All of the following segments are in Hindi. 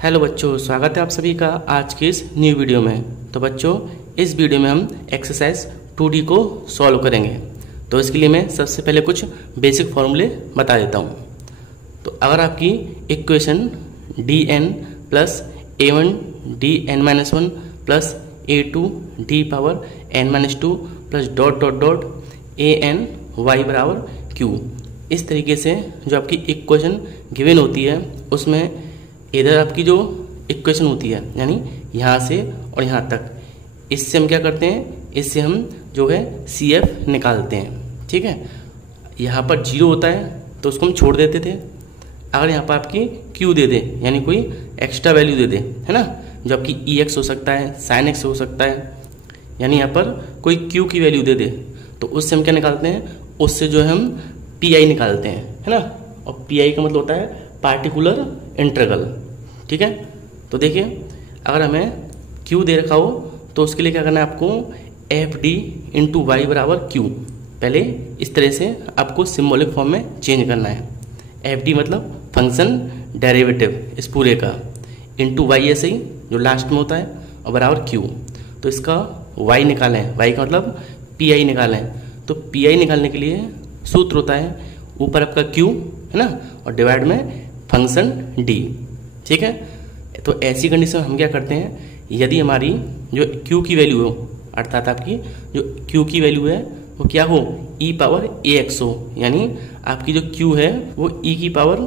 हेलो बच्चों, स्वागत है आप सभी का आज की इस न्यू वीडियो में। तो बच्चों, इस वीडियो में हम एक्सरसाइज 2D को सॉल्व करेंगे। तो इसके लिए मैं सबसे पहले कुछ बेसिक फॉर्मूले बता देता हूँ। तो अगर आपकी equation dn plus a1 dn-1 plus a2 d power n-2 plus dot dot dot an y बराबर q, इस तरीके से जो आपकी इक्वेशन गिवन होती है उसमें इधर आपकी जो इक्वेशन होती है यानी यहाँ से और यहाँ तक, इससे हम क्या करते हैं, इससे हम जो है CF निकालते हैं। ठीक है, यहाँ पर 0 होता है तो उसको हम छोड़ देते थे। अगर यहाँ पर आपकी Q दे दे यानी कोई एक्स्ट्रा वैल्यू दे दे, है ना, जो आपकी EX हो सकता है, sin X हो सकता है, यानी यहाँ पर कोई Q की वैल्यू दे दे तो उससे हम क्या निकालते हैं, उससे जो है हम PI निकालते हैं, है ना। और PI का मतलब होता है पार्टिकुलर इंटीग्रल। ठीक है, तो देखिए अगर हमें Q दे रखा हो तो उसके लिए क्या करना है, आपको FD इंटू वाई बराबर Q, पहले इस तरह से आपको सिम्बॉलिक फॉर्म में चेंज करना है। FD मतलब फंक्शन डेरिवेटिव इस पूरे का, इंटू वाई ऐसे ही जो लास्ट में होता है, और बराबर Q। तो इसका y निकालें, y का मतलब PI निकालें। तो PI निकालने के लिए सूत्र होता है ऊपर आपका Q, है ना, और डिवाइड में फंक्शन D। ठीक है, तो ऐसी कंडीशन में हम क्या करते हैं, यदि हमारी जो Q की वैल्यू हो, अर्थात आपकी जो Q की वैल्यू है वो क्या हो, e पावर ax हो, यानी आपकी जो Q है वो e की पावर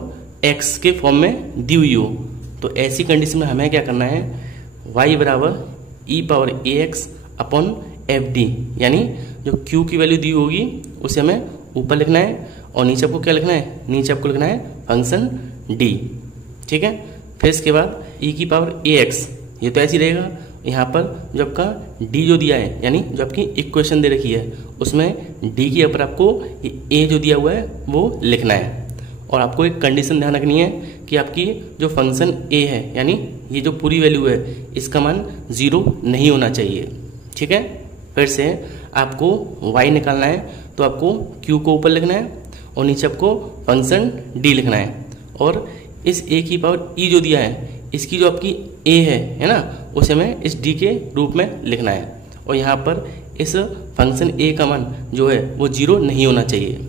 x के फॉर्म में दी हुई हो, तो ऐसी कंडीशन में हमें क्या करना है, y बराबर e power ax upon FD, यानी जो Q की वैल्यू दी होगी उसे हमें ऊपर लिखना है और नीचे आपको क्या लिखना है, नीचे आपको लिखना है फंक्शन D। ठीक है, फिर इसके बाद e की पावर ax, ये तो ऐसे ही रहेगा। यहाँ पर जो आपका d जो दिया है, यानी जो आपकी इक्वेशन दे रखी है उसमें d के ऊपर आपको a जो दिया हुआ है वो लिखना है। और आपको एक कंडीशन ध्यान रखनी है कि आपकी जो फंक्शन a है, यानी ये जो पूरी वैल्यू है, इसका मान 0 नहीं होना चाहिए। ठीक है, फिर से आपको y निकालना है तो आपको q को ऊपर लिखना है और नीचे आपको फंक्शन d लिखना है, और इस a की पावर e जो दिया है इसकी जो आपकी a है ना, उसे हमें इस d के रूप में लिखना है। और यहाँ पर इस फंक्शन a का मान जो है वो 0 नहीं होना चाहिए।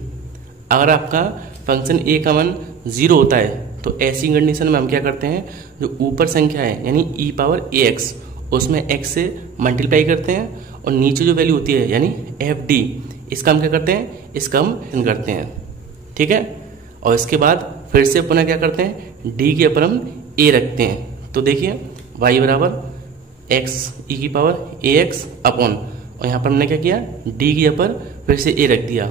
अगर आपका फंक्शन a का मान 0 होता है तो ऐसी कंडीशन में हम क्या करते हैं, जो ऊपर संख्या है यानी e पावर ax, उसमें x से मल्टीप्लाई करते हैं, और नीचे जो वैल्यू होती है यानी FD, इसका हम क्या करते हैं, इसका हम करते हैं। ठीक है, और इसके बाद फिर से पुनः क्या करते हैं, d के ऊपर हम a रखते हैं। तो देखिए y बराबर x e की पावर ax अपॉन, और यहाँ पर हमने क्या किया, d के ऊपर फिर से a रख दिया,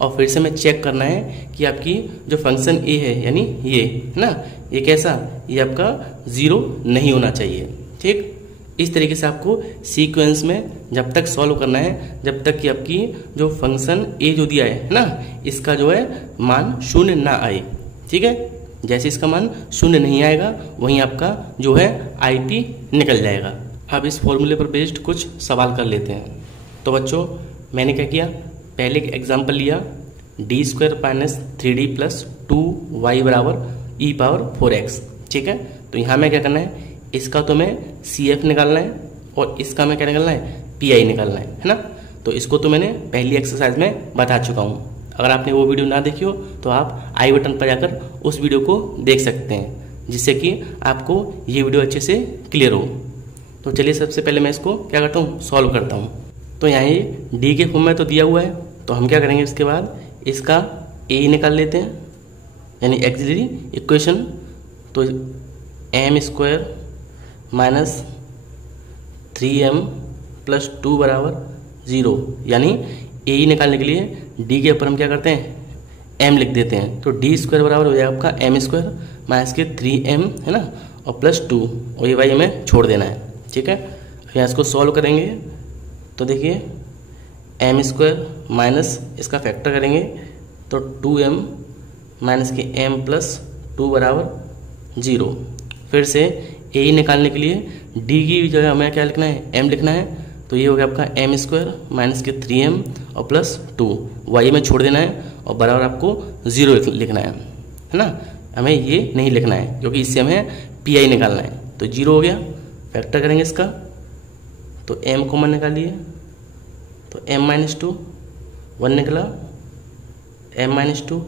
और फिर से हमें चेक करना है कि आपकी जो फंक्शन a है यानी ये, है ना, ये कैसा, ये आपका 0 नहीं होना चाहिए। ठीक, इस तरीके से आपको सीक्वेंस में जब तक सॉल्व करना है जब तक कि आपकी जो फंक्शन a जो दिया है ना, इसका जो है मान 0 ना आए। ठीक है, जैसे इसका मान 0 नहीं आएगा वहीं आपका जो है IP निकल जाएगा। अब इस फॉर्मूले पर बेस्ड कुछ सवाल कर लेते हैं। तो बच्चों, मैंने क्या किया, पहले एक एग्जाम्पल लिया, d² minus 3d plus 2y बराबर e पावर 4x। ठीक है, तो यहाँ में क्या करना है, इसका तो मैं CF निकालना है और इसका मैं क्या निकालना है, PI निकालना है ना। तो इसको तो मैंने पहली एक्सरसाइज में बता चुका हूँ। अगर आपने वो वीडियो ना देखी हो तो आप आई बटन पर जाकर उस वीडियो को देख सकते हैं, जिससे कि आपको ये वीडियो अच्छे से क्लियर हो। तो चलिए सबसे पहले मैं इसको क्या करता हूँ, सॉल्व करता हूँ। तो यहाँ ये D के फॉर्म में तो दिया हुआ है, तो हम क्या करेंगे, इसके बाद इसका A निकाल लेते हैं, यानी एक्सिलरी इक्वेशन। तो m² माइनस 3m प्लस 2 बराबर 0, यानी a निकालने के लिए d के ऊपर हम क्या करते हैं, m लिख देते हैं। तो d² बराबर हो जाएगा आपका m² माइनस के 3m, है ना, और प्लस 2, और ये y हमें छोड़ देना है। ठीक है, यहाँ इसको सॉल्व करेंगे तो देखिए m² माइनस इसका फैक्टर करेंगे तो 2m माइनस के m प्लस 2 बराबर 0। फिर से a निकालने के लिए d की जगह हमें क्या लिखना है, m लिखना है। तो ये हो गया आपका m² माइनस के 3m और प्लस 2, y में छोड़ देना है और बराबर आपको 0 लिखना है ना। हमें ये नहीं लिखना है क्योंकि इससे हमें पी आई निकालना है। तो 0 हो गया, फैक्टर करेंगे इसका तो m कॉमन निकालिए, तो m-2 1 निकला, m-2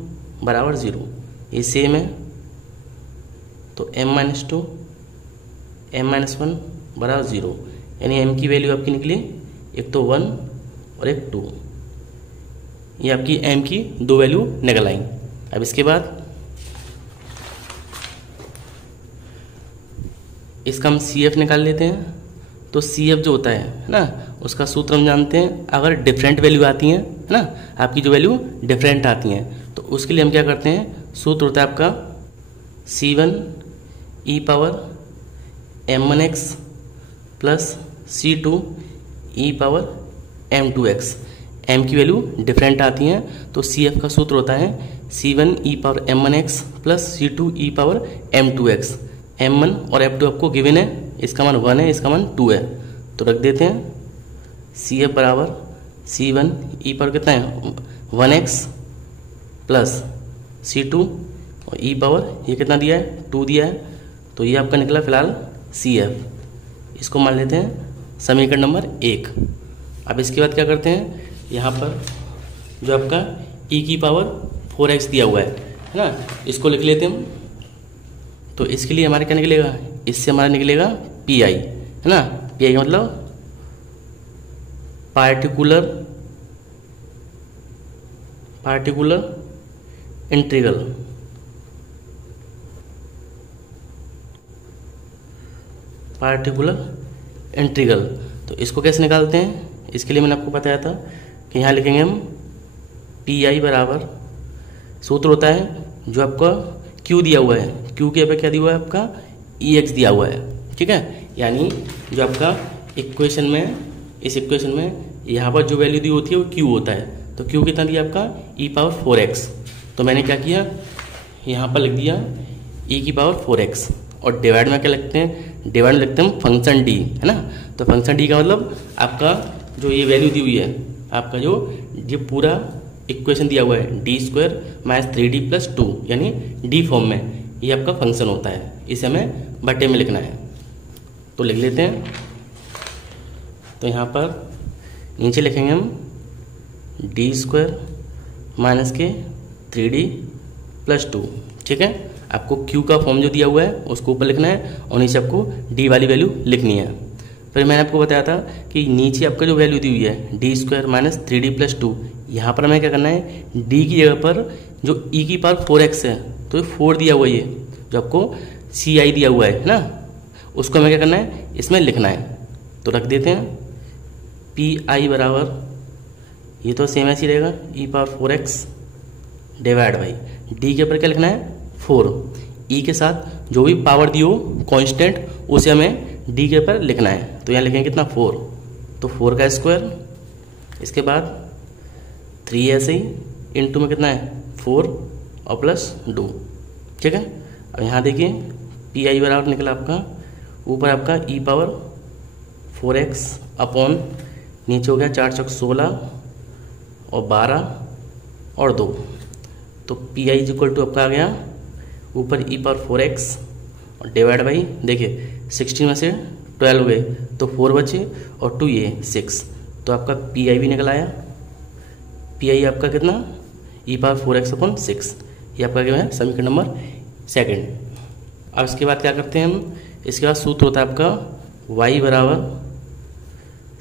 बराबर 0, ये सेम है। तो m-2 m-1 बराबर 0, यानी m की वैल्यू आपकी निकली एक तो 1 और एक 2, ये आपकी m की 2 वैल्यू निकल आई। अब इसके बाद इसका हम CF निकाल लेते हैं। तो CF जो होता है ना, उसका सूत्र हम जानते हैं। अगर डिफरेंट वैल्यू आती हैं है ना, आपकी जो वैल्यू डिफरेंट आती हैं, तो उसके लिए हम क्या करते हैं, सूत्र होता है आपका C1 e power m1x plus C2 e power m2x। m की वैल्यू डिफरेंट आती हैं तो CF का सूत्र होता है C1 e power m1x plus C2 e power m2x। m1 और m2 आपको गिवन है, इसका मान 1 है, इसका मान 2 है, तो रख देते हैं CF बराबर C1 e पावर कितना है 1x प्लस C2 और e पावर ये कितना दिया है 2 दिया है, तो ये आपका निकला फिलहाल CF। इसको मान लेते हैं समीकरण नंबर 1। अब इसके बाद क्या करते हैं, यहाँ पर जो आपका e की पावर 4x दिया हुआ है ना, इसको लिख लेते हैं हम। तो इसके लिए हमारा क्या निकलेगा, इससे हमारा निकलेगा PI है ना, PI का मतलब पार्टिकुलर इंटीग्रल। तो इसको कैसे निकालते हैं, इसके लिए मैंने आपको बताया था कि यहाँ लिखेंगे हम PI बराबर, सूत्र होता है जो आपका Q दिया हुआ है, Q के पे क्या दिया हुआ है आपका EX दिया हुआ है, ठीक है। यानी जो आपका इक्वेशन में, इस इक्वेशन में यहाँ पर जो वैल्यू दी होती है वो Q होता है। तो Q कितना दिया आपका e पावर 4x। तो मैंने क्या किया, यहाँ पर लिख दिया e की पावर 4x, और डिवाइड में क्या लिखते हैं, डिवाइड में लिखते हैं फंक्शन d है ना। तो फंक्शन d का मतलब आपका जो ये वैल्यू दी हुई है, आपका जो ये पूरा इक्वेशन दिया हुआ है d² माइनस 3d प्लस 2, यानी d फॉर्म में ये आपका फंक्शन होता है, इसे हमें बटे में लिखना है। तो लिख लेते हैं, तो यहाँ पर नीचे लिखेंगे हम d² माइनस के 3d प्लस 2, ठीक है। आपको Q का फॉर्म जो दिया हुआ है उसको ऊपर लिखना है और नीचे आपको d वाली वैल्यू लिखनी है। फिर मैंने आपको बताया था कि नीचे आपका जो वैल्यू दी हुई है d² माइनस 3d प्लस 2, यहाँ पर हमें क्या करना है, d की जगह पर जो e की पावर 4x है, तो ये 4 दिया हुआ है, ये जो आपको CI दिया हुआ है ना, उसको हमें क्या करना है, इसमें लिखना है। तो रख देते हैं PI बराबर, ये तो सेम ऐसे ही रहेगा, e power 4x divide by d के ऊपर क्या लिखना है 4, e के साथ जो भी पावर दी हो कांस्टेंट उसे हमें d के ऊपर लिखना है। तो यहाँ लिखेंगे कितना 4, तो 4 का स्क्वायर, इसके बाद 3 ऐसे ही इंटू में कितना है 4 और प्लस 2, ठीक है। अब यहाँ देखिए PI बराबर निकला आपका, ऊपर आपका e पावर 4x अपॉन नीचे हो गया 4 चौक 16 और 12 और 2, तो PI इक्वल टू आपका आ गया ऊपर e पावर 4x और डिवाइड बाई, देखिए 16 में से 12 गए तो 4 बचे और 2 ये 6, तो आपका PI भी निकल आया। PI आपका कितना e पावर 4x अपॉन 6, ये आपका क्या है समीकरण नंबर 2। अब इसके बाद क्या करते हैं हम, इसके बाद सूत्र होता है आपका y बराबर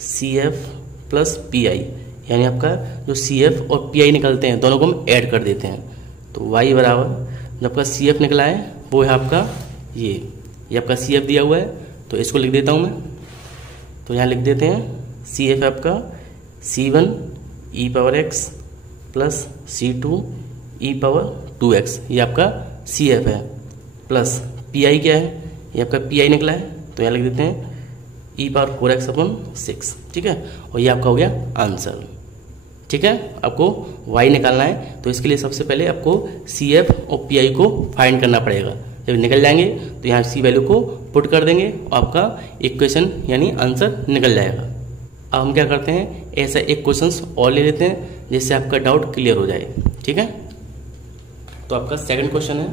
CF प्लस PI, यानी आपका जो CF और PI निकलते हैं दोनों को हम ऐड कर देते हैं। तो y बराबर जो आपका CF निकला है वो है आपका ये आपका CF दिया हुआ है, तो इसको लिख देता हूँ मैं। तो यहाँ लिख देते हैं CF आपका C1 e power x plus C2 e power 2x, ये आपका CF है, प्लस PI क्या है, ये आपका PI निकला है, तो यहाँ लिख देते हैं e पावर 4x अपॉन 6, ठीक है। और ये आपका हो गया आंसर, ठीक है। आपको y निकालना है, तो इसके लिए सबसे पहले आपको CF और PI को फाइंड करना पड़ेगा। जब निकल जाएंगे तो यहाँ C वैल्यू को पुट कर देंगे और आपका इक्वेशन यानी आंसर निकल जाएगा। अब हम क्या करते हैं, ऐसा एक क्वेश्चन और ले लेते हैं जिससे आपका डाउट क्लियर हो जाए, ठीक है। तो आपका सेकंड क्वेश्चन है,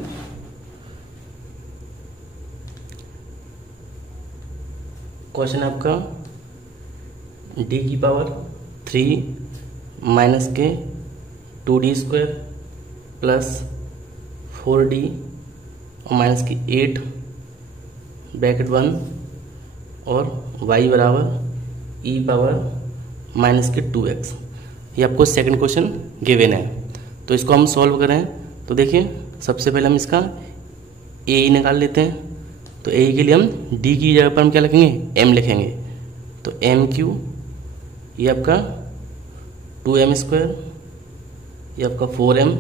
क्वेश्चन आपका डी की पावर 3 माइनस के 2d स्क्वायर प्लस 4d और माइनस की 8 ब्रैकेट 1 और y बराबर e पावर माइनस के 2x। ये आपको सेकंड क्वेश्चन गिवन है, तो इसको हम सॉल्व करें। तो देखिए सबसे पहले हम इसका ए निकाल लेते हैं। तो ए के लिए हम डी की जगह पर हम क्या लिखेंगे, एम लिखेंगे। तो एम क्यू, ये आपका 2m स्क्वायर, ये आपका 4m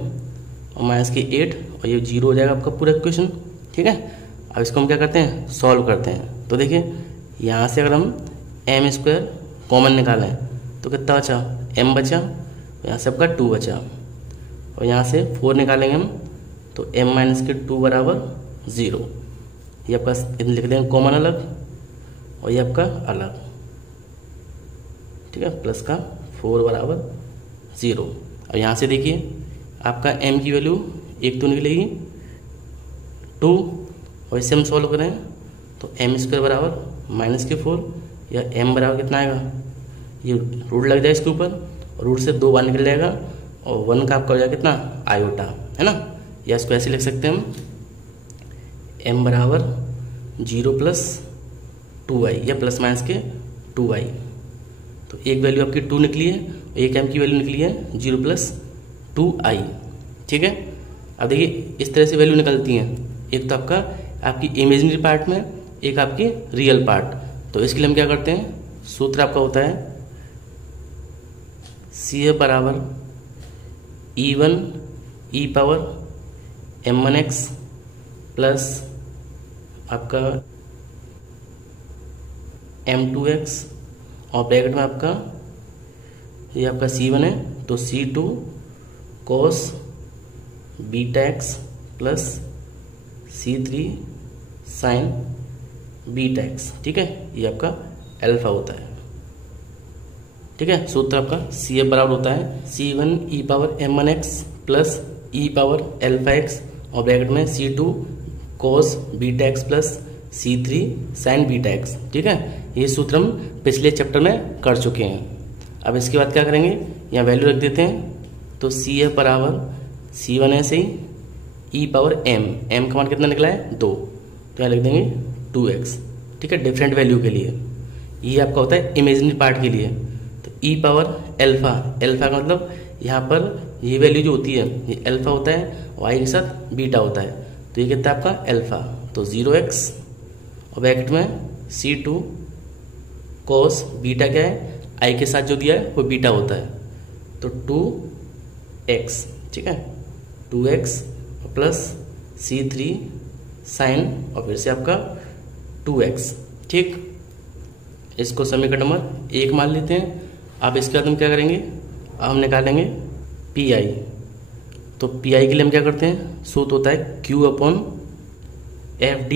और माइनस की 8 और ये 0 हो जाएगा आपका पूरा इक्वेशन। ठीक है, अब इसको हम क्या करते हैं, सॉल्व करते हैं। तो देखिए यहाँ से अगर हम m स्क्वायर कॉमन निकालें तो कितना बचा, m बचा, यहाँ से आपका 2 बचा और यहाँ से 4 निकालेंगे हम तो m माइनस के 2 बराबर 0। ये आपका लिख देंगे कॉमन अलग और ये आपका अलग। ठीक है, प्लस का 4 बराबर 0। और यहाँ से देखिए आपका m की वैल्यू 1 तो निकलेगी 2 और इससे हम सॉल्व करें तो m स्क्वायर बराबर माइनस के 4 या m बराबर कितना आएगा, ये रूट लग जाए इसके ऊपर और रूट से 2 बार निकल जाएगा और 1 का आपका हो जाएगा कितना, आयोटा, है ना। या इसको ऐसे लिख सकते हैं हम m बराबर 0 प्लस 2i या प्लस माइनस के 2i। तो एक वैल्यू आपकी 2 निकली है, एक m की वैल्यू निकली है 0 प्लस 2i। ठीक है, अब देखिए इस तरह से वैल्यू निकलती हैं, एक तो आपकी इमेजिनरी पार्ट में, एक आपकी रियल पार्ट। तो इसके लिए हम क्या करते हैं, सूत्र आपका होता है CF बराबर E1 e power m1x plus आपका m2x और ब्रैकेट में आपका ये आपका C1 है तो C2 cos beta x plus C3 sign beta x। ठीक है, ये आपका अल्फा होता है। ठीक है, सूत्र आपका CF बराबर होता है C1 e power m1x plus e power alpha x और ब्रैकेट में C2 cos beta x plus C3 sign beta x। ठीक है, ये सूत्र हम पिछले चैप्टर में कर चुके हैं। अब इसके बाद क्या करेंगे, यहाँ वैल्यू रख देते हैं। तो CF बराबर C1 ऐसे ही e पावर m का मान कितना निकला है 2, तो यहाँ लिख देंगे 2x। ठीक है, डिफरेंट वैल्यू के लिए। ये आपका होता है इमेजिनरी पार्ट के लिए। तो e पावर अल्फा का मतलब यहाँ पर ये वैल्यू जो होती है ये अल्फा होता है, y के साथ बीटा होता है, तो ये कितना आपका अल्फा, तो 0x और ब्रैकेट में C2 cos बीटा क्या है, i के साथ जो दिया है वो बीटा होता है, तो 2x। ठीक है, 2x प्लस C3 साइन और फिर से आपका 2x। ठीक, इसको समीकरण नंबर 1 मान लेते हैं। अब इसके बाद हम क्या करेंगे, अब हम निकालेंगे PI। तो PI के लिए हम क्या करते हैं, सूत्र होता है Q अपॉन FD,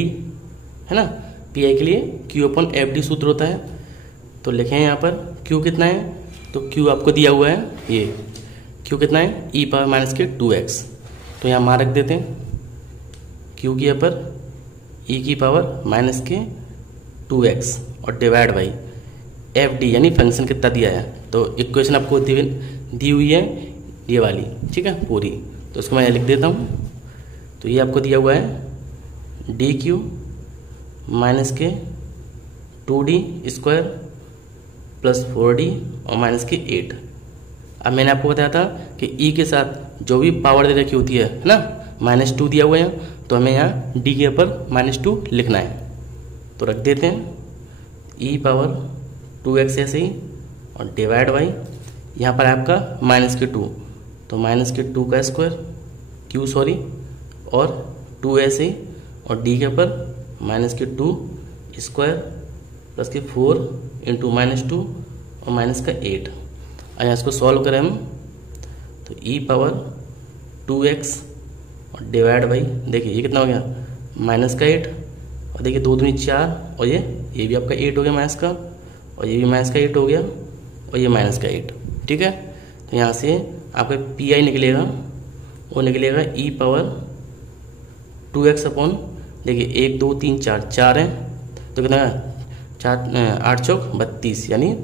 है ना। PI के लिए Q अपॉन FD सूत्र होता है। तो लिखें यहाँ पर Q कितना है, तो Q आपको दिया हुआ है, ये Q कितना है e पावर माइनस के 2x। तो यहाँ मान रख देते हैं Q की यहाँ पर e की पावर माइनस के 2x और डिवाइड बाई FD यानी फंक्शन कितना दिया है। तो इक्वेशन आपको दी हुई है ये वाली, ठीक है, पूरी। तो उसको मैं लिख देता हूँ। तो ये आपको दिया हुआ है DQ माइनस के 2D स्क्वायर प्लस 4D और माइनस के 8। अब मैंने आपको बताया था कि E के साथ जो भी पावर दे रखी होती है ना, -2 दिया हुआ है, तो हमें यहाँ D के ऊपर -2 लिखना है। तो रख देते हैं e पावर 2x ऐसे ही और डिवाइड बाई यहाँ पर आपका -2, तो -2 का स्क्वायर Q सॉरी और 2 ऐसे ही और D के ऊपर -2 स्क्वायर प्लस के 4 इंटू -2 और -8। और यहाँ इसको सॉल्व करें हम तो e पावर 2x और डिवाइड बाई, देखिए ये कितना हो गया -8 और देखिए 2 दूनी 4 और ये भी आपका 8 हो गया माइनस का, और ये भी -8 हो गया और ये -8। ठीक है, तो यहाँ से आपका PI निकलेगा, वो निकलेगा e पावर 2x अपॉन, देखिए 1 2 3 4 है, तो कितना 8 चौक 32 यानी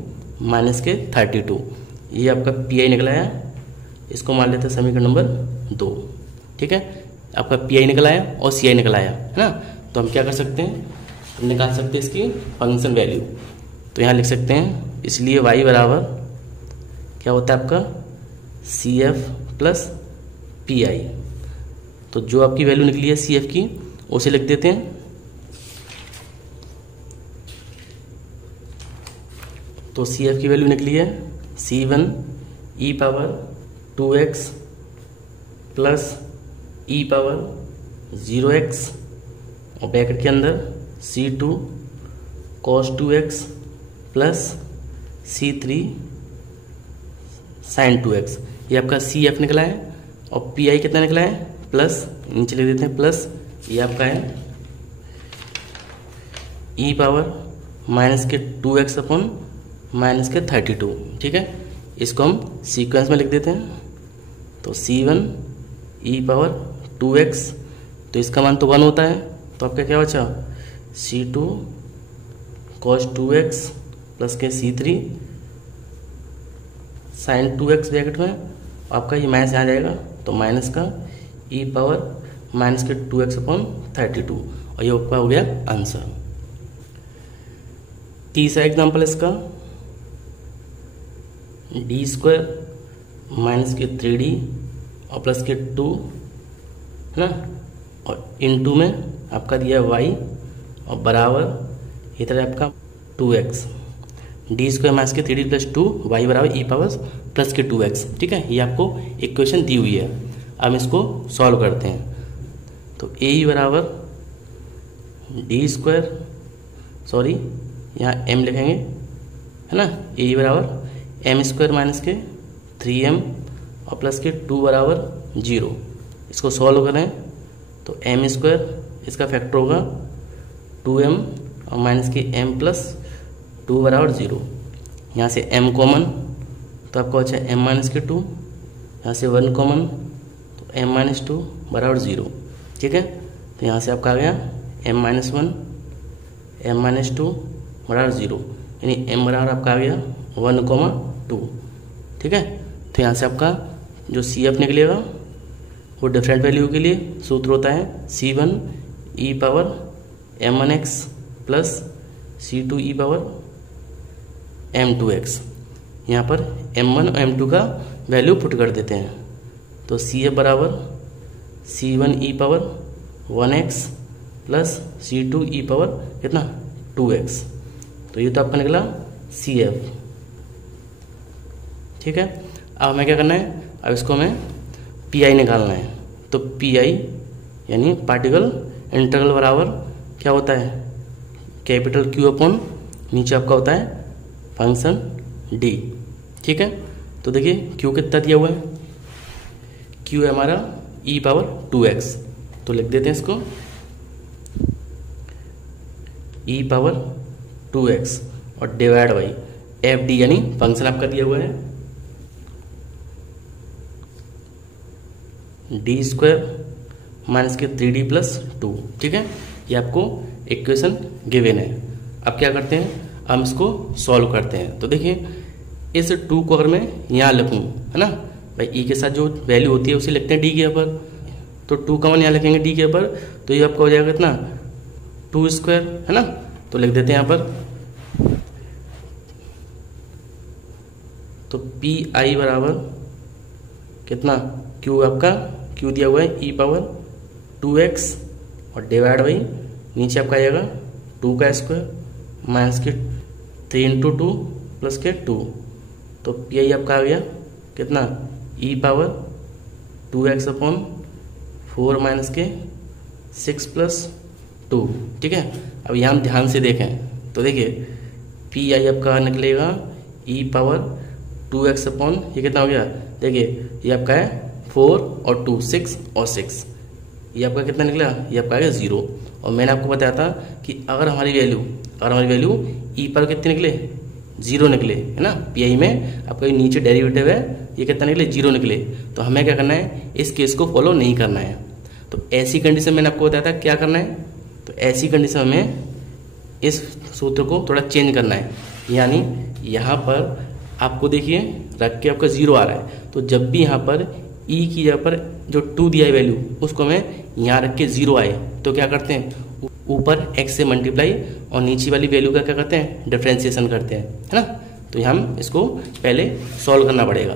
माइनस के 32। ये आपका पी आई निकला है, इसको मान लेते हैं समीकरण नंबर 2। ठीक है, आपका पी आई निकला है और सी आई निकला है ना। तो हम क्या कर सकते हैं, निकाल सकते हैं इसकी फंक्शन वैल्यू। तो यहाँ लिख सकते हैं, इसलिए y बराबर क्या होता है आपका C F plus P I. तो जो आपकी वैल्यू निकली है सी एफ की उसे लिख देते हैं। तो सी एफ की वैल्यू निकली है C1 ई पावर 2x प्लस ई पावर 0x और ब्रैकेट के अंदर C2 cos 2x plus C3 sin 2x। ये आपका सी एफ निकला है और पी आई कितना निकला है प्लस, नीचे लिख देते हैं प्लस, ये आपका है ई पावर माइनस के 2x अपॉन माइनस के 32। ठीक है, इसको हम सीक्वेंस में लिख देते हैं। तो C1 ई पावर 2x, तो इसका मान तो 1 होता है, तो आपका क्या बचा C2 cos 2x प्लस के C3 sin 2x ब्रैकेट में, आपका ये माइनस यहाँ जाएगा तो माइनस का ई पावर माइनस के 2x अपॉन 32 और ये आपका हो गया आंसर। तीसरा एग्जाम्पल इसका डी स्क्वायर माइनस के 3d और प्लस के 2 है ना, और इनटू में आपका दिया y और बराबर इधर आपका 2x। डी स्क्वायर माइनस के 3d प्लस 2 y बराबर ई पावर प्लस के 2x। ठीक है, ये आपको इक्वेशन दी हुई है। अब इसको सॉल्व करते हैं। तो ए बराबर डी स्क्वायर, सॉरी यहाँ m लिखेंगे है ना, ए बराबर एम स्क्वायर माइनस के 3m और प्लस के 2 बराबर 0। इसको सॉल्व करें तो एम स्क्वायर इसका फैक्टर होगा 2m और माइनस के m प्लस 2 बराबर 0। यहाँ से m कॉमन तो आपको अच्छा m माइनस के 2, यहाँ से 1 कॉमन तो m माइनस 2 बराबर 0। ठीक है, तो यहाँ से आपका आ गया m माइनस 1 m माइनस 2 बराबर 0, यानी m बराबर आपका आ गया 1,2। ठीक है, तो यहाँ से आपका जो सी एफ निकलेगा वो डिफरेंट वैल्यू के लिए सूत्र होता है C1 ई पावर m1x प्लस C2 ई पावर m2x। यहाँ पर m1 और m2 का वैल्यू पुट कर देते हैं। तो सी एफ बराबर C1 ई पावर 1x प्लस C2 ई पावर कितना 2x। तो ये तो आपका निकला सी एफ। ठीक है, अब हमें क्या करना है, अब इसको हमें पी आई निकालना है। तो पी आई यानी पार्टिकल इंटीग्रल बराबर क्या होता है कैपिटल क्यू अपॉन नीचे आपका होता है फंक्शन डी। ठीक है, तो देखिए क्यू कितना दिया हुआ है, क्यू है हमारा ई पावर 2x। तो लिख देते हैं इसको ई पावर 2x और डिवाइड बाई एफ डी यानी फंक्शन आपका दिया हुआ है डी स्क्वायर माइनस के 3d प्लस 2। ठीक है, ये आपको इक्वेशन गिवन है। अब क्या करते हैं, हम इसको सॉल्व करते हैं। तो देखिए इस 2 को अगर मैं यहाँ लिखूँ है ना भाई, ई के साथ जो वैल्यू होती है उसे लिखते हैं डी के ऊपर। तो 2 कॉमन यहाँ लिखेंगे डी के ऊपर, तो ये आपका हो जाएगा कितना 2 स्क्वायर है ना। तो लिख देते हैं यहाँ पर, तो पी आई बराबर कितना क्यू आपका क्यू दिया हुआ है ई पावर 2x और डिवाइड बाई नीचे आपका आएगा 2 का स्क्वायर माइनस के 3 इंटू 2 प्लस के 2। तो पी आई आपका आ गया कितना ई पावर 2x अपॉन 4 माइनस के 6 प्लस 2। ठीक है, अब यहाँ हम ध्यान से देखें तो देखिए पी आई आपका निकलेगा ई पावर 2x अपॉन ये कितना हो गया, देखिए ये आपका है 4 और 2 6 और 6, ये आपका कितना निकला, ये आपका आ गया 0। और मैंने आपको बताया था कि अगर हमारी वैल्यू ई पर कितने निकले 0 निकले है ना, पी आई में आपका नीचे डेरिवेटिव है ये कितना निकले 0 निकले, तो हमें क्या करना है इस केस को फॉलो नहीं करना है। तो ऐसी कंडीशन मैंने आपको बताया था क्या करना है, तो ऐसी कंडीशन में इस सूत्र को थोड़ा चेंज करना है, यानी यहाँ पर आपको देखिए रख के आपका 0 आ रहा है, तो जब भी यहाँ पर ई की जगह पर जो 2 दिया है वैल्यू उसको मैं यहाँ रख के 0 आए तो क्या करते हैं, ऊपर x से मल्टीप्लाई और नीचे वाली वैल्यू का क्या करते हैं, डिफ्रेंशिएशन करते हैं, है ना। तो हम इसको पहले सॉल्व करना पड़ेगा।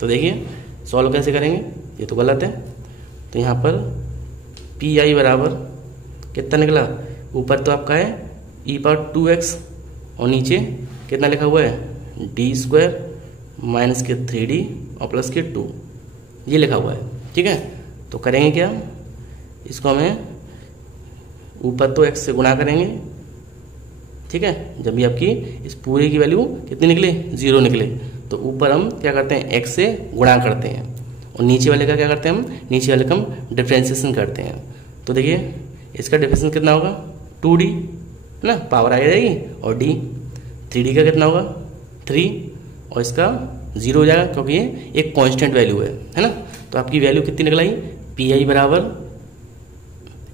तो देखिए सॉल्व कैसे करेंगे, ये तो गलत है। तो यहाँ पर पी आई बराबर कितना निकला, ऊपर तो आपका है ई पावर 2x और नीचे कितना लिखा हुआ है, डी स्क्वायर माइनस के 3d और प्लस के 2, ये लिखा हुआ है, ठीक है। तो करेंगे क्या, इसको हमें ऊपर तो x से गुणा करेंगे, ठीक है। जब भी आपकी इस पूरे की वैल्यू कितनी निकले, 0 निकले, तो ऊपर हम क्या करते हैं, x से गुणा करते हैं और नीचे वाले का क्या करते हैं, हम नीचे वाले का हम डिफ्रेंशिएशन करते हैं। तो देखिए इसका डिफ्रेंशिएशन कितना होगा, 2d, है ना, पावर आ जाएगी, और d 3d का कितना होगा 3, और इसका 0 हो जाएगा क्योंकि ये एक कांस्टेंट वैल्यू है ना। तो आपकी वैल्यू कितनी निकल आई, पी आई बराबर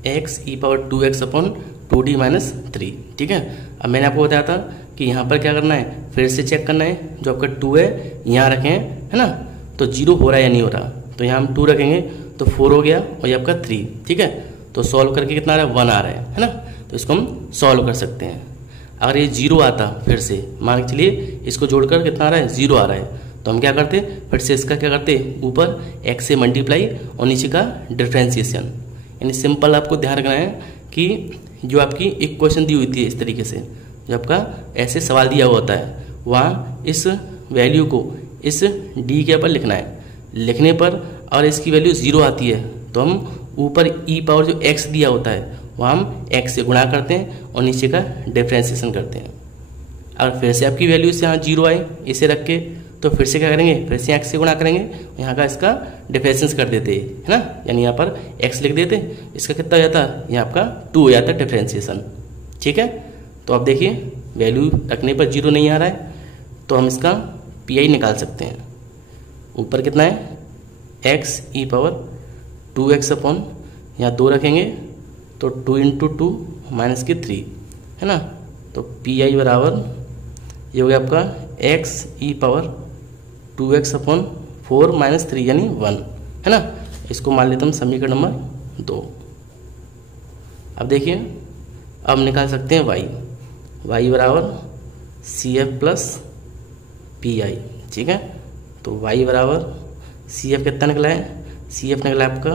x E power 2x upon 2d minus 3, ठीक है। अब मैंने आपको बताया था कि यहाँ पर क्या करना है, फिर से चेक करना है, जो आपका 2 है यहाँ रखें, है ना, तो 0 हो रहा है या नहीं हो रहा, तो यहाँ हम 2 रखेंगे तो 4 हो गया और ये आपका 3, ठीक है। तो सॉल्व करके कितना आ रहा है, 1 आ रहा है ना। तो इसको हम सॉल्व कर सकते हैं। अगर ये 0 आता फिर से मान के चलिए, इसको जोड़कर कितना आ रहा है, 0 आ रहा है, तो हम क्या करते, फिर से इसका क्या करते, ऊपर x से मल्टीप्लाई और नीचे का डिफ्रेंशिएशन। यानी सिंपल आपको ध्यान रखना है कि जो आपकी इक्वेशन दी हुई थी इस तरीके से, जो आपका ऐसे सवाल दिया हुआ होता है, वहाँ इस वैल्यू को इस d के ऊपर लिखना है। लिखने पर और इसकी वैल्यू 0 आती है तो हम ऊपर e पावर जो x दिया होता है वहाँ हम x से गुणा करते हैं और नीचे का डिफ्रेंशिएशन करते हैं। अगर फिर से आपकी वैल्यू से यहाँ 0 आए इसे रख के, तो फिर से क्या करेंगे, फिर से x से गुणा करेंगे, यहाँ का इसका डिफ्रेंशिएशन कर देते हैं, है ना, यानी यहाँ पर x लिख देते, इसका कितना हो जाता है, यहाँ आपका 2 हो जाता है डिफ्रेंशिएशन, ठीक है। तो आप देखिए वैल्यू रखने पर 0 नहीं आ रहा है, तो हम इसका पी आई निकाल सकते हैं। ऊपर कितना है, x E power 2x upon यहाँ 2 रखेंगे तो 2 इंटू 2 माइनस के 3, है ना। तो पी आई बराबर ये हो गया आपका x E power 2x upon 4 minus 3 यानी 1, है ना। इसको मान लेते हम समीकरण नंबर 2। अब देखिए अब निकाल सकते हैं y बराबर C F plus P I, ठीक है। तो y बराबर सी एफ कितना निकला है, सी एफ निकला आपका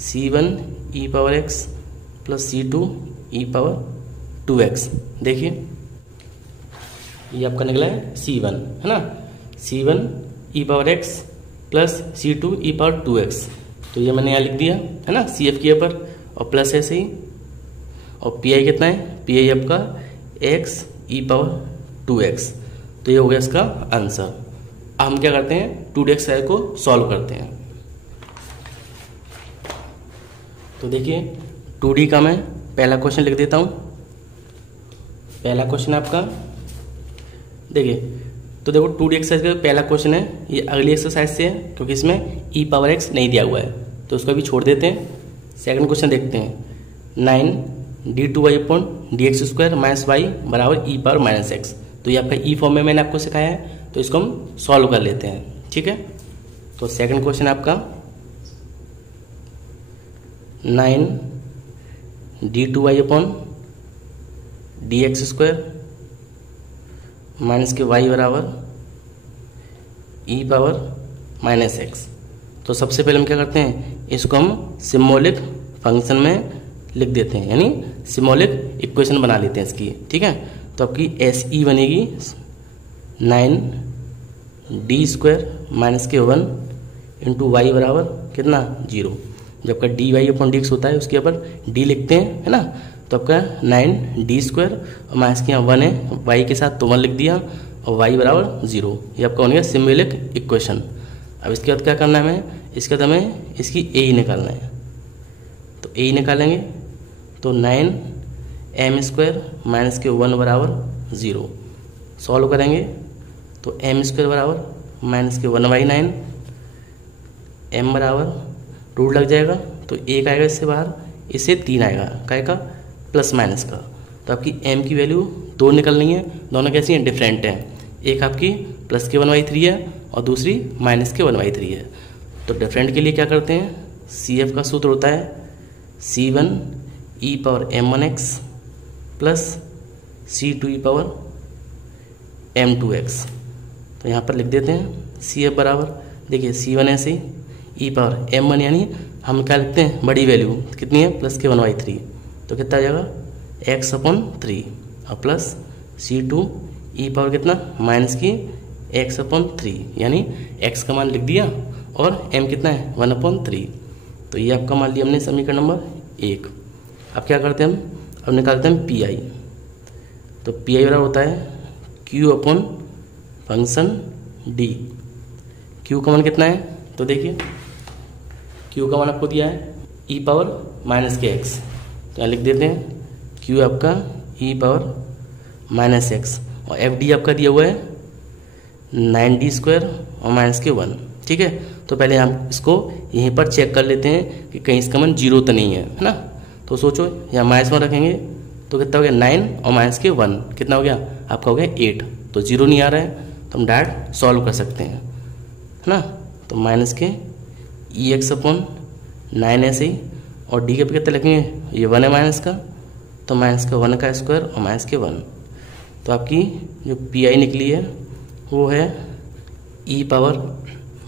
c1 ई पावर x प्लस c2 ई पावर 2x। देखिए ये आपका निकला है c1, है ना, c1 ई पावर x प्लस c2 ई पावर 2x। तो ये मैंने यहाँ लिख दिया, है ना, सी एफ के ऊपर, और प्लस ऐसे ही, और पी आई कितना है, पी आई आपका x ई पावर 2x। तो ये हो गया इसका आंसर। अब हम क्या करते हैं, 2dx को सॉल्व करते हैं। तो देखिए 2d का मैं पहला क्वेश्चन लिख देता हूँ। पहला क्वेश्चन आपका देखिए, तो देखो 2d एक्सरसाइज का पहला क्वेश्चन है, ये अगली एक्सरसाइज से है क्योंकि इसमें e पावर x नहीं दिया हुआ है, तो उसको भी छोड़ देते हैं। सेकंड क्वेश्चन देखते हैं, 9d2y upon dx square minus y बराबर e पावर माइनस x। तो ये आपका ई फॉर्म में मैंने आपको सिखाया है, तो इसको हम सॉल्व कर लेते हैं, ठीक है। तो सेकंड क्वेश्चन आपका 9d2y upon dx square minus के y बराबर e पावर माइनस x। तो सबसे पहले हम क्या करते हैं, इसको हम सिम्बॉलिक फंक्शन में लिख देते हैं, यानी सिम्बॉलिक इक्वेशन बना लेते हैं इसकी, ठीक है। तो आपकी एस ई बनेगी 9d स्क्वायर माइनस के 1 इंटू वाई बराबर कितना 0। जब का D Y upon D X होता है उसके ऊपर डी लिखते हैं, है ना। तो आपका 9d स्क्वायर और माइनस के यहाँ 1 है, वाई के साथ तो 1 लिख दिया और वाई बराबर 0। ये आपका बन गया सिम्बॉलिक इक्वेशन। अब इसके बाद क्या करना है हमें, इसके बाद हमें इसकी ए निकालना है। तो ए निकालेंगे तो 9m स्क्वायर माइनस के 1 बराबर 0। सॉल्व करेंगे तो m स्क्वायर बराबर माइनस के 1/9, m बराबर रूट लग जाएगा तो 1 आएगा इससे बाहर, इससे 3 आएगा, काय का प्लस माइनस का। तो आपकी m की वैल्यू 2 निकलनी है, दोनों कैसी हैं, डिफरेंट हैं। एक आपकी प्लस के 1/3 है और दूसरी माइनस के 1/3 है। तो डिफरेंट के लिए क्या करते हैं, CF का सूत्र होता है C1 e power m1x plus C2 e power m2x। तो यहाँ पर लिख देते हैं CF बराबर, देखिए C1 ऐसे ही e पावर m1 यानी हम क्या लिखते हैं, बड़ी वैल्यू कितनी है, प्लस के 1/3, तो कितना आ जाएगा x/3 और प्लस C2 e पावर कितना, माइनस की x/3 यानी x का मान लिख दिया और m कितना है 1/3। तो ये आपका मान लिया हमने समीकरण नंबर 1। अब क्या करते हैं हम, अब निकालते हैं PI। तो PI बराबर होता है Q upon function D। Q का मान कितना है, तो देखिए Q का मान आपको दिया है e पावर माइनस के x, तो यहाँ लिख देते हैं Q आपका e पावर माइनस x और FD आपका दिया हुआ है 9d² और माइनस के 1। ठीक है, तो पहले हम इसको यहीं पर चेक कर लेते हैं कि कहीं इसका मान 0 तो नहीं है ना। तो सोचो यहाँ -1 रखेंगे तो कितना हो गया 9 और माइनस के 1 कितना हो गया आपका, हो गया 8। तो 0 नहीं आ रहा है तो हम डायरेक्ट सॉल्व कर सकते हैं, है ना। तो माइनस के EX/9 ऐसे ही, और डी के पे कितना लिखेंगे, ये 1 है माइनस का, तो माइनस का 1 का स्क्वायर और माइनस के 1। तो आपकी जो PI निकली है वो है e पावर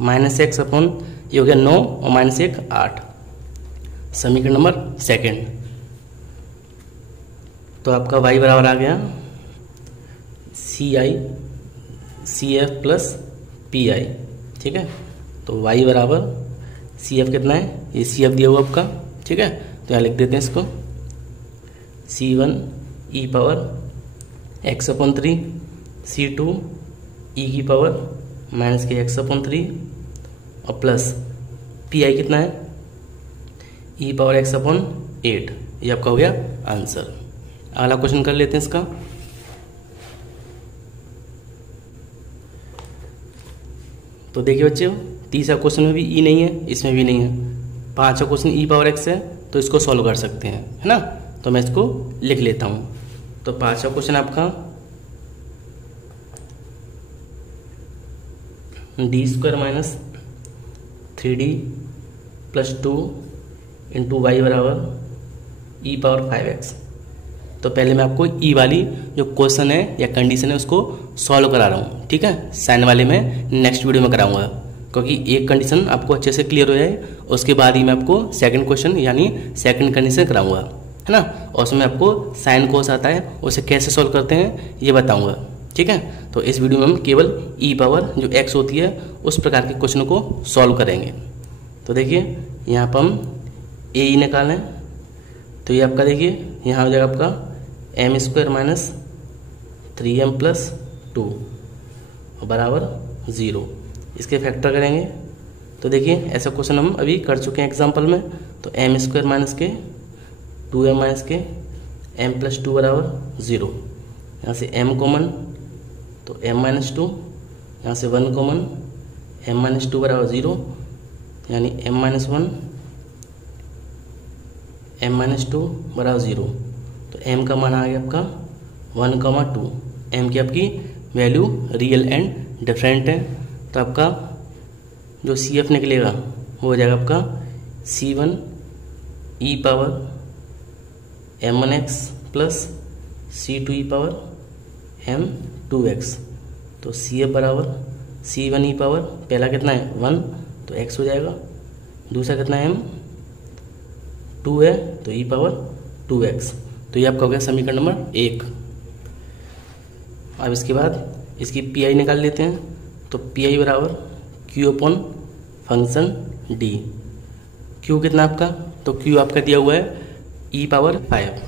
-x अपॉन, ये हो गया 9 और -1 8, समीकरण नंबर 2। तो आपका y बराबर आ गया CI CF प्लस PI। ठीक है, तो y बराबर CF कितना है, ये CF दिया हुआ आपका। ठीक है, तो यहाँ लिख देते हैं इसको C1 e power x/3 C2 e की पावर माइनस के x/3 और प्लस PI कितना है e पावर x/8। ये आपका हो गया आंसर। अगला क्वेश्चन कर लेते हैं इसका। तो देखिए बच्चे, तीसरा क्वेश्चन में भी ई नहीं है, इसमें भी नहीं है। पांचवा क्वेश्चन e पावर x है, तो इसको सॉल्व कर सकते हैं, है ना। तो मैं इसको लिख लेता हूँ। तो पांचवा क्वेश्चन आपका d² minus 3d plus 2 into Y बराबर e पावर 5x। तो पहले मैं आपको ई वाली जो क्वेश्चन है या कंडीशन है उसको सॉल्व करा रहा हूँ। ठीक है, साइन वाले में नेक्स्ट वीडियो में कराऊंगा, क्योंकि एक कंडीशन आपको अच्छे से क्लियर हो जाए, उसके बाद ही मैं आपको सेकंड क्वेश्चन यानी सेकंड कंडीशन कराऊंगा, है ना। और उसमें आपको साइन कोस आता है, उसे कैसे सॉल्व करते हैं ये बताऊंगा। ठीक है, तो इस वीडियो में हम केवल ई पावर जो x होती है उस प्रकार के क्वेश्चन को सॉल्व करेंगे। तो देखिए यहाँ पर हम ए ई निकालें, तो ये आपका देखिए यहाँ हो जाएगा आपका m² माइनस 3m प्लस 2 बराबर 0। इसके फैक्टर करेंगे तो देखिए ऐसा क्वेश्चन हम अभी कर चुके हैं एग्जाम्पल में। तो m² माइनस के 2m माइनस के m प्लस 2 बराबर 0। यहाँ से m कॉमन, तो m माइनस 2, यहाँ से 1 कॉमन, m माइनस 2 बराबर 0, यानी m माइनस 1 m माइनस 2 बराबर 0। तो m का मान आ गया आपका 1,2। m की आपकी वैल्यू रियल एंड डिफरेंट है, तो आपका जो CF निकलेगा वो हो जाएगा आपका C1 e power m1x plus C2 e power m2x। तो CF बराबर C1 e पावर पहला कितना है 1, तो x हो जाएगा, दूसरा कितना है m2 है, तो e पावर 2x। तो ये आपका हो गया समीकरण नंबर 1। अब इसके बाद इसकी PI निकाल लेते हैं। तो PI बराबर Q upon function D। Q कितना आपका, तो Q आपका दिया हुआ है e पावर 5,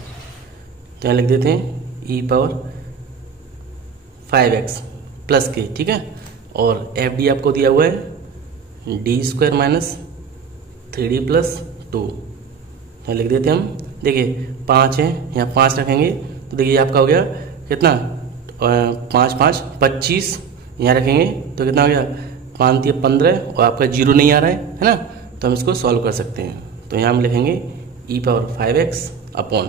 तो यहाँ लिख देते हैं e पावर 5x प्लस के। ठीक है, और FD आपको दिया हुआ है d² माइनस 3d प्लस 2। यहाँ लिख देते हैं हम, देखिए 5 है, यहाँ 5 रखेंगे तो देखिए आपका हो गया कितना 5 5 25, यहाँ रखेंगे तो कितना हो गया 5 3 15, और आपका 0 नहीं आ रहा है ना, तो हम इसको सॉल्व कर सकते हैं। तो यहाँ हम लिखेंगे e पावर 5x अपॉन,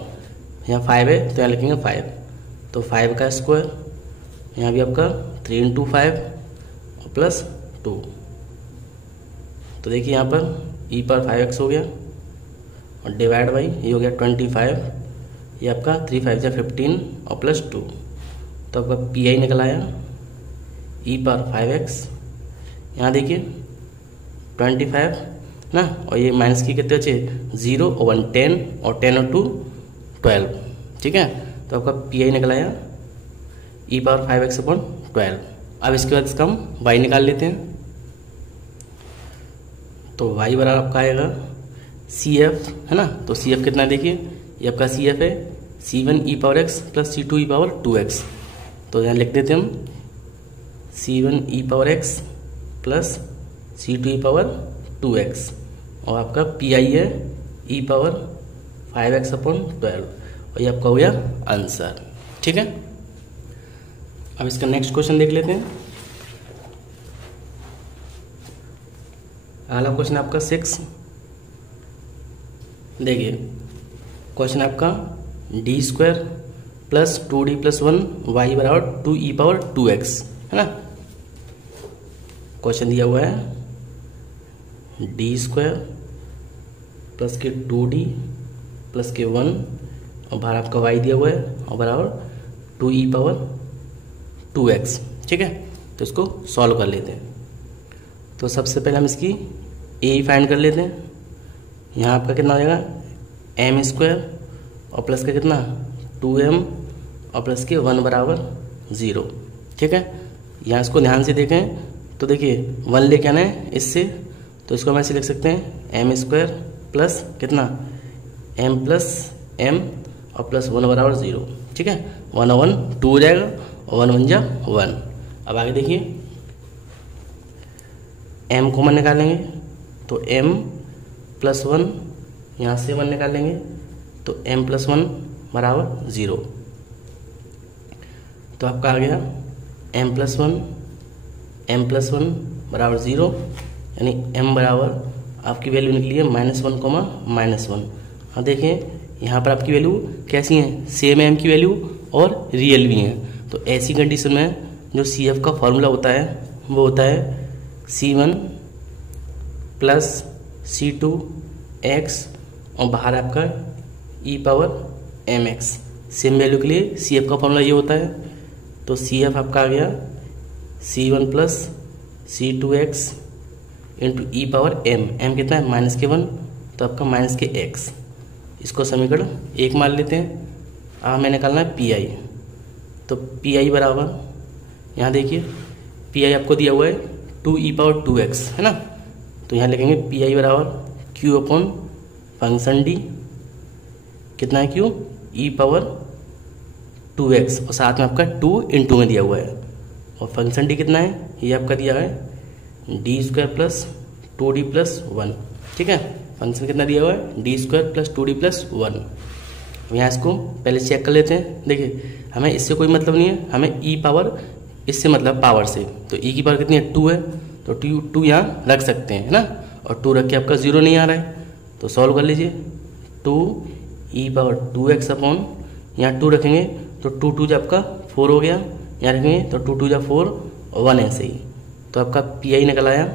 यहाँ 5 है तो यहाँ लिखेंगे 5, तो 5 का स्क्वायर, यहाँ भी आपका 3 × 5 और प्लस 2, तो देखिए यहाँ पर e⁴x हो गया और डिवाइड बाई ये हो गया 25, ये आपका 3 × 5 = 15 और प्लस 2, तो आपका PI निकल आया e⁴x। यहाँ देखिए 25 ना, और ये माइनस की कितने बचे 0 और 1 10 और 10 और 2 12, ठीक है। तो आपका PI निकल आया e⁴x/12। अब इसके बाद इसका हम y निकाल लेते हैं, तो y बराबर आपका आएगा CF, है ना। तो CF कितना देखिए, ये आपका CF है C1e⁴x + C2e⁴2x, तो यहाँ लिख देते हम C1e⁴x + C2e⁴2x, और आपका PI है e⁴5x/12, और ये आपका हो गया आंसर, ठीक है। अब इसका नेक्स्ट क्वेश्चन देख लेते हैं। अगला क्वेश्चन आपका 6, देखिए क्वेश्चन आपका d² + 2d + 1 y = 2e⁴2x, है ना। क्वेश्चन दिया हुआ है d² + 2d + 1 और बाहर आपका y दिया हुआ है और बराबर 2e⁴2x, ठीक है। तो इसको सॉल्व कर लेते हैं। तो सबसे पहले हम इसकी a फाइंड कर लेते हैं। यहाँ आपका कितना हो जाएगा m² और प्लस का कितना 2m और प्लस के 1 = 0, ठीक है। यहाँ इसको ध्यान से देखें तो देखिए 1 लेके आना है इससे, तो इसको हम ऐसे लिख सकते हैं m² प्लस कितना m + m और प्लस 1 = 0, ठीक है। 1 और 1 2 हो जाएगा और 1 × 1 = 1। अब आगे देखिए m कॉमन निकालेंगे तो m + 1, यहाँ से 1 निकालेंगे तो m + 1 = 0, तो आपका आ गया m + 1 = 0, यानी m बराबर आपकी वैल्यू निकली है -1, अब देखें यहाँ पर आपकी वैल्यू कैसी है, सेम m की वैल्यू और रियल भी है। तो ऐसी कंडीशन में जो CF का फॉर्मूला होता है वो होता है C1 + C2x और बाहर आपका e⁴mx, सेम वैल्यू के लिए CF का फॉर्मूला ये होता है। तो CF आपका आ गया C1 + C2x × e⁴m कितना है -1, तो आपका -x, इसको समीकरण 1 मान लेते हैं। अब हमें निकालना है PI, तो PI बराबर यहाँ देखिए PI आपको दिया हुआ है 2e⁴2x, है ना। तो यहाँ लिखेंगे PI बराबर Q/फंक्शन d, कितना है Q e⁴2x और साथ में आपका 2 × में दिया हुआ है, और फंक्शन d कितना है ये आपका दिया है d² + 2d + 1, ठीक है। फंक्शन कितना दिया हुआ है d² + 2d + 1। यहाँ इसको पहले चेक कर लेते हैं। देखिए हमें इससे कोई मतलब नहीं है, हमें इससे मतलब पावर से, तो e की पावर कितनी है 2 है, तो 2 यहाँ रख सकते हैं, है ना। और 2 रख के आपका 0 नहीं आ रहा है, तो सॉल्व कर लीजिए। 2e⁴2x यहाँ 2 रखेंगे तो 2 × 2 आपका 4 हो गया, यहाँ रखेंगे तो 2 × 2 = 4 और 1 ऐसे ही, तो आपका PI निकल आया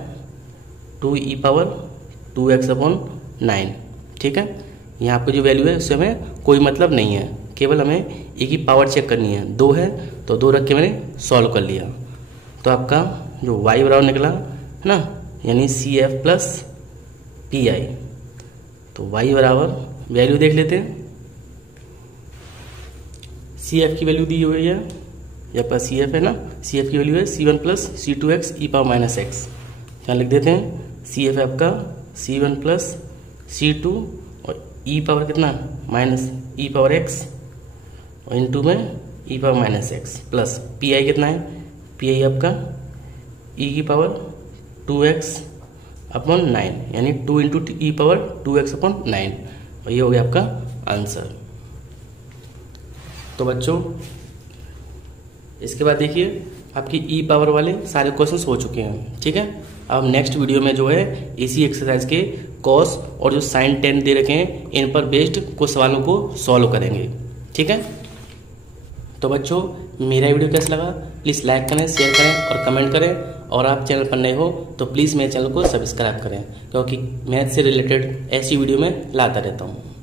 2e⁴2x/9, ठीक है। यहाँ आपको जो वैल्यू है उससे हमें कोई मतलब नहीं है, केवल हमें e की पावर चेक करनी है। 2 है तो 2 रख के मैंने सॉल्व कर लिया, तो आपका जो y बराबर निकला है ना, यानी CF + PI। तो y बराबर वैल्यू देख लेते हैं। CF की वैल्यू दी हुई है, ये आपका CF है ना, CF की वैल्यू है C1 + C2x e⁻⁻x, यहाँ लिख देते हैं CF है आपका C1 + C2 और e पावर कितना -e⁻x और इंटू में e⁻⁻x प्लस PI कितना है, PI आपका e⁻2x/9 यानी 2 × e⁻2x/9, और ये हो गया आपका आंसर। तो बच्चों इसके बाद देखिए आपकी ई पावर वाले सारे क्वेश्चंस हो चुके हैं, ठीक है। अब नेक्स्ट वीडियो में जो है इसी एक्सरसाइज के कॉस और जो साइन 10 दे रखे हैं इन पर बेस्ड कुछ सवालों को सॉल्व करेंगे, ठीक है। तो बच्चों मेरा वीडियो कैसा लगा प्लीज़ लाइक करें, शेयर करें और कमेंट करें। और आप चैनल पर नए हो तो प्लीज़ मेरे चैनल को सब्सक्राइब करें, क्योंकि मैथ से रिलेटेड ऐसी वीडियो मैं लाता रहता हूँ।